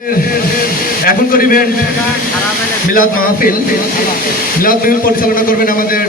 এখন করিবেন মিলাদ মাহফিল। মিলাদ মাহফিল পরিচালনা করবেন আমাদের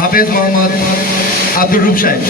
হাফেজ মোহাম্মদ আব্দুর রূপ সাহেব।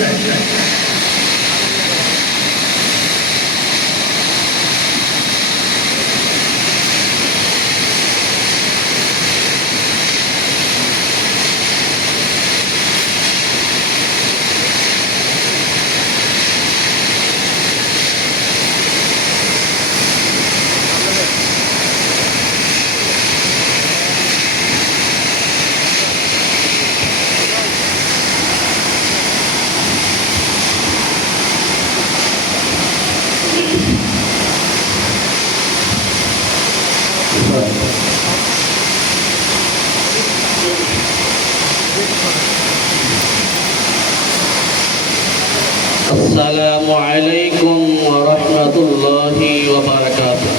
আসসালামু আলাইকুম ওয়া রাহমাতুল্লাহি ওয়া বারাকাতুহু।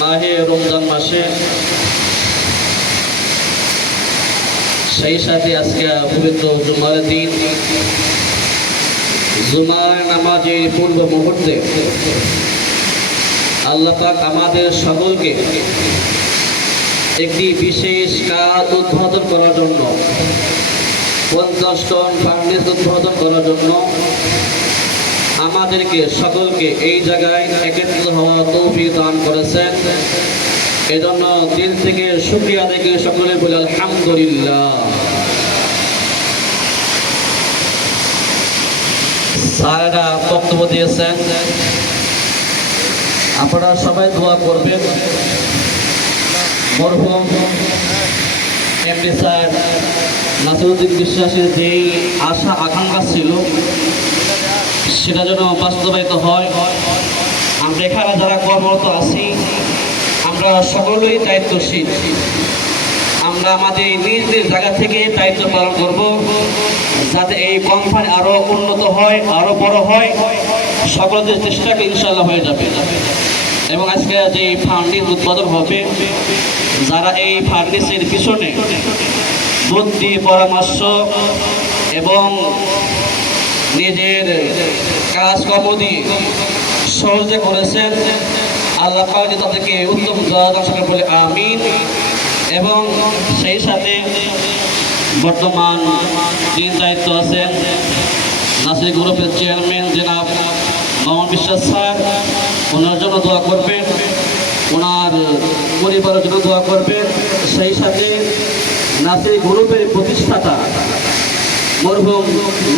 মাহে রমজান মাসে সেই সাথে আজকে পবিত্র জুমার দিন, জুমার নামাজের পূর্ব মুহূর্তে আল্লাহ পাক আমাদের সকলকে একটি বিশেষ কাজ উদ্বোধন করার জন্য, 50 টন ফার্নিচার উদ্বোধন করার জন্য আমাদেরকে সকলকে এই জায়গায় একত্রিত হওয়া তৌফিক দান করেছেন। এজন্য দিল থেকে শুকরিয়া আদায় করে সকলে বলে আলহামদুলিল্লাহ। স্যারেরা বক্তব্য দিয়েছেন, আপনারা সবাই দোয়া করবেন মরহুম এমডি স্যার নাসিরউদ্দিন বিশ্বাসের যে আশা আকাঙ্ক্ষা ছিল সেটা যেন বাস্তবায়িত হয়। আমরা এখানে যারা কর্মরত আছি আমরা সকলেই দায়িত্বশীল। আমরা আমাদের নিজ নিজ জায়গা থেকে দায়িত্ব পালন করব যাতে এই কোম্পানি আরও উন্নত হয়, আরও বড় হয়। সকলের চেষ্টাকে ইনশাআল্লাহ হয়ে যাবে। এবং আজকে যে ফার্নিচার উৎপাদন হবে, যারা এই ফার্নিচারের পিছনে বুদ্ধি পরামর্শ এবং নিজের কাজকর্ম দিয়ে সহজে করেছেন, আল্লাহ পাক তাদেরকে উত্তম দর্শকের বলে আমিন। এবং সেই সাথে বর্তমান যিনি দায়িত্ব আছেন নাসির গ্রুপের চেয়ারম্যান জনাব মামুন বিশ্বাস স্যার, ওনার জন্য দোয়া করবেন, ওনার পরিবারের জন্য দোয়া করবেন। সেই সাথে নাসির গ্রুপের প্রতিষ্ঠাতা মরহুম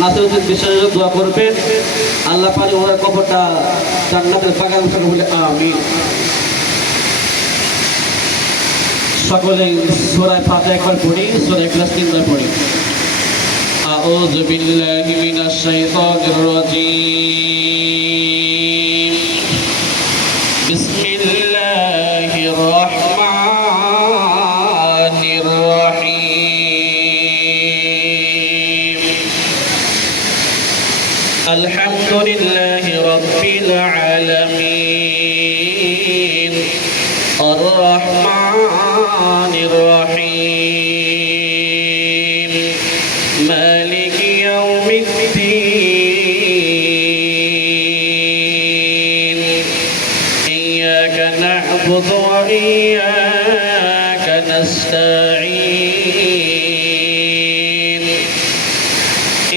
নাসিরউদ্দিন বিশ্বাসের জন্য দোয়া করবেন। আল্লাহ পাক ওনার কবরটা জান্নাতের বাগান থেকে বলে আমিন। সকলে সূরা ফাতিহা একবার পড়ি, সূরা ইখলাস 3 বার পড়ি। আউযু বিল্লাহি মিনাশ শাইতানির রাজীম। বিসমিল্লাহির রাহমানির রাহিম। আলহামদুলিল্লাহি রাব্বিল আলামিন আর রহমানির রহিম মালিকি ইয়াউমিদ্দিন ইয়্যাকা না'বুদু ওয়া ইয়্যাকা নাস্তাঈন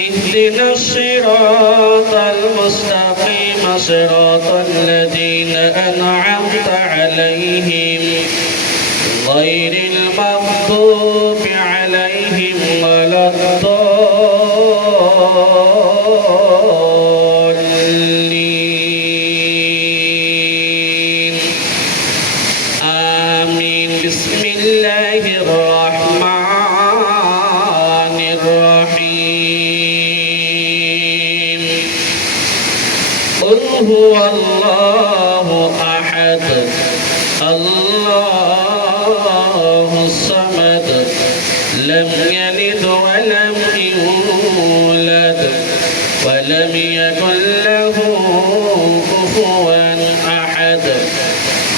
ইহদিনাস সিরাতাল মুস্তাকিম সিরাতাল লাযীনা আন'আমতা আলাইহিম غير المغضوب عليهم ولا الضالين آمين بسم الله الرحمن الرحيم قل هو الله أحد الله الصمد لم يلد ولم يولد ولم يكن له كفوا أحد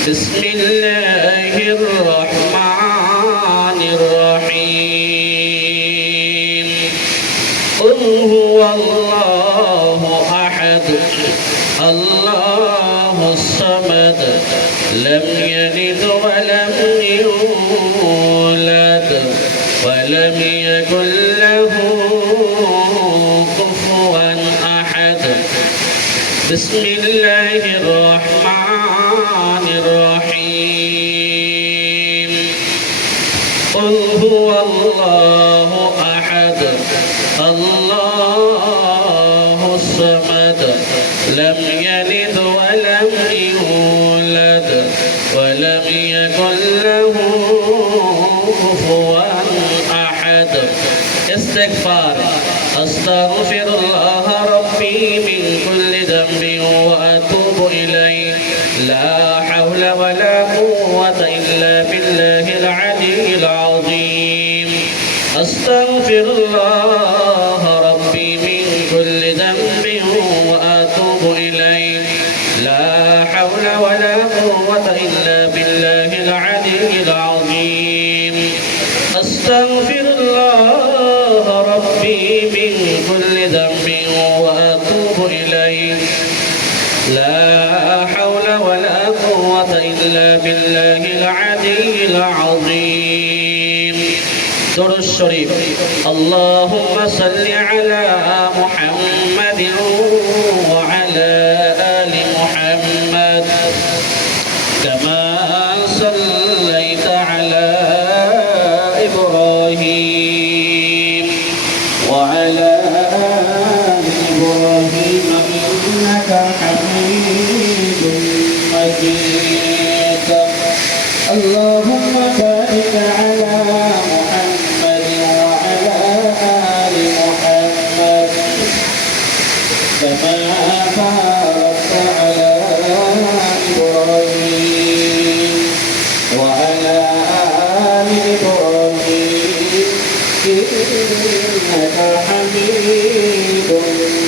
بسم الله الرحمن الرحيم قل هو الله أحد الله الصمد لم يلد ولم يولد ولم يكن له كفوا أحد بسم الله الرحمن الرحيم قل هو الله أحد الله الصمد لم يلد ولم يولد ولم يكن له كفوا أحد استغفار أستغفر الله ربي من كل ذنب وأتوب إليه لا حول ولا قوة إلا بالله العلي العظيم أستغفر الله ربي من كل ذنب وأتوب إليه لا حول ولا قوة إلا بالله العلي العظيم أستغفر الله ربي من كل ذنب وأتوب إليه لا حول ولا قوة إلا بالله العلي العظيم درود الشريف اللهم صل على محمد وعلى آل محمد كما صليت على إبراهيم وعلى آل إبراهيم إنك حميد مجيد اللهم بارك على محمد وعلى آل محمد كما باركت على إبراهيم وعلى آل إبراهيم إنك حميد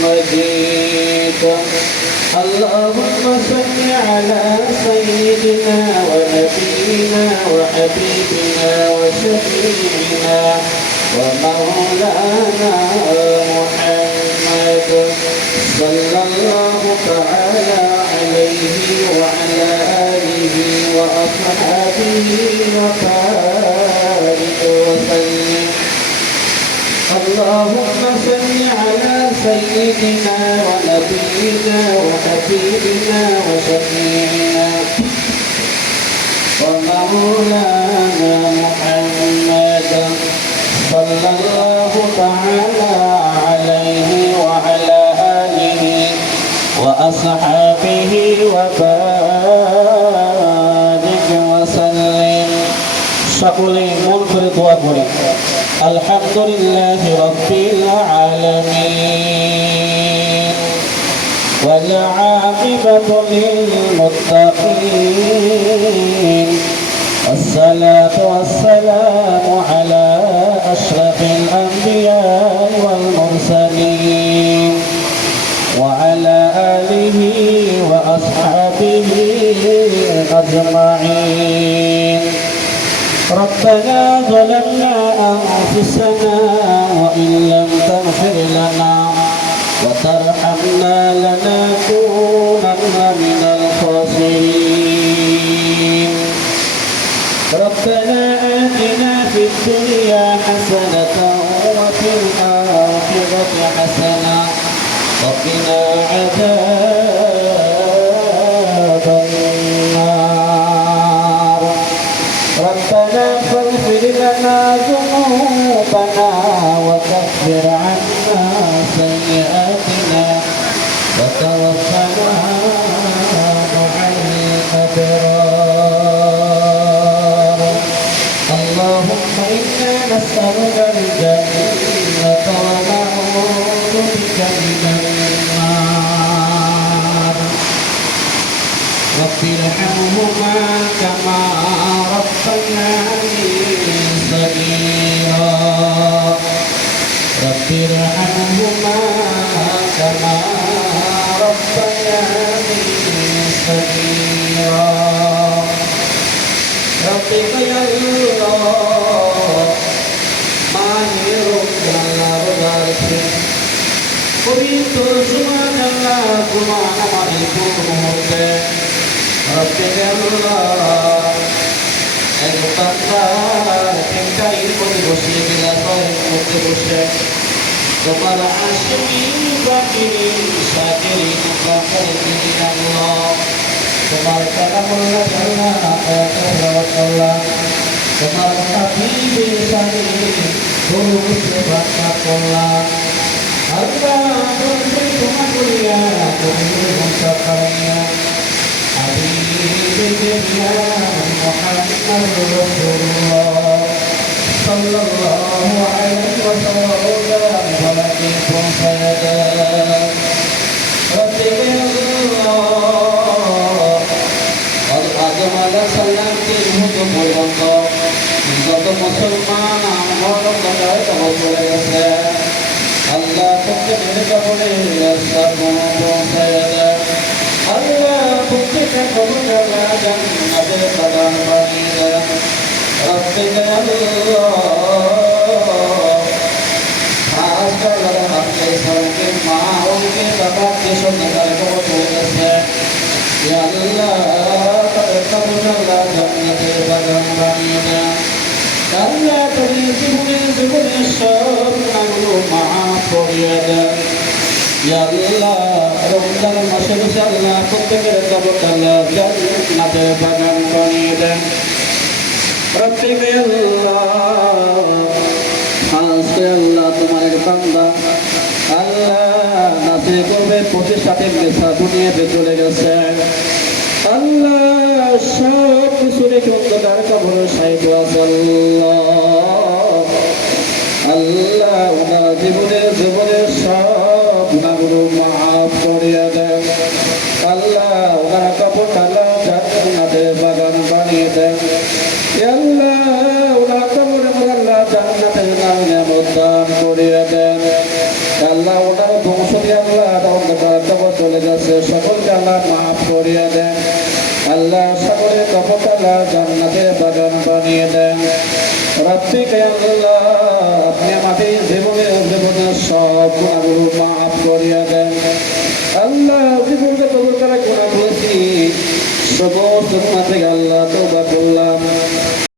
مجيد اللهم صل على سيدنا ونبينا وحبيبنا وشفيعنا ومولانا محمد صلى الله تعالى عليه وعلى آله وأصحابه وبارك وسلم اللهم صل على سيدنا ونبينا وحبيبنا وشفيعنا ومولانا محمد صلى الله تعالى عليه وعلى آله وأصحابه وبارك وسلم সকলে মন করে দোয়া করি আলহামদুলিল্লাহ রাব্বিল আলামিন والعاقبة للمتقين الصلاة والسلام على أشرف الأنبياء والمرسلين وعلى آله وأصحابه أجمعين ربنا ظلمنا أنفسنا وإن لم تغفر لنا وترحمنا لنكونن من الخاسرين ربنا آتنا في الدنيا حسنة وفي الآخرة حسنة وقنا عذاب النار ربنا فاغفر لنا ذنوبنا وكفر عنا سيئاتنا وتوفنا مع الأبرار اللهم إنا نسألك الجنة ونعوذ بك من النار رب ارحمهما كما ربياني صغيرا رب ارحمهما كما ربياني صغيرا رب يا الله ماهر الأرض পবিত্র সুমান আল্লাহ কুরবান আমার এই পূর্ণ মুহূর্তে রব্বে আল্লাহ এক বান্দার টেকটাইর মধ্যে বসে বিলাসের মধ্যে বসে তোমার আশিকিন জাকিরিন শাকিরিন মুকাফিরিন আল্লাহ তোমার কালামুল্লাহ আল্লাহ আল্লাহ তোমার হাবিবে সাহিব দুরুদ বাতা করলাম আল্লাহ তুমি তোমার করিয়া তুমি মুসা করিয়া হাবিবে দিয়া মুহাম্মদ রাসূলুল্লাহ সাল্লাল্লাহু আলাইহি ওয়াসাল্লাম বলাকে পৌঁছায় দেন আদম আলাইহিস সালামকে মুহূর্ত পর্যন্ত যত মুসলমান আমার কথায় কবর চলে গেছে আল্লাহ প্রত্যেকের কবরে পৌঁছায় দেন আল্লাহ প্রত্যেকের কবরে জান্নাতের বাগান বানিয়ে দেন রব্বে আল্লাহ আজকাল আপনি সবাইকে মা ওকে বাবাকে সন্তান কবর চলে গেছে আল্লাহ তাদের কবর আল্লাহ জান্নাতের বাগান বানিয়ে দেন আল্লাহ তুমি জীবনে সব গুনাহগুলো মাফ করিয়ে দেন আল্লাহ রমজান মাসে বসে আল্লাহ প্রত্যেকের কবর আল্লাহ জান্নাতের বাগান বানিয়ে দেন রব্বে আল্লাহ আজকে আল্লাহ তোমার এক বান্দা আল্লাহ নাচে করবে পথের সাথে মেসা দুনিয়াতে চলে গেছে আল্লাহ সব কিছু রেখে অন্ধকার কবর সাহিত্য আছে আল্লাহ ওনার জীবনের সব গুণাগুলো মাফ করিয়া দেন আল্লাহ ওনার কবর আল্লাহ জান্নাতের বাগান বানিয়ে দেন আল্লাহ ওনার কবর আল্লাহ জান্নাতের নামে দান করিয়া দেন আল্লাহ ওনার বংশ দিয়ে আল্লাহ অন্ধকার কবর চলে গেছে সকলকে আল্লাহ মাফ করিয়া দেন আল্লাহ সকলের কবর আল্লাহ জান্নাতের বাগান বানিয়ে দেন রব্বিক আল্লাহ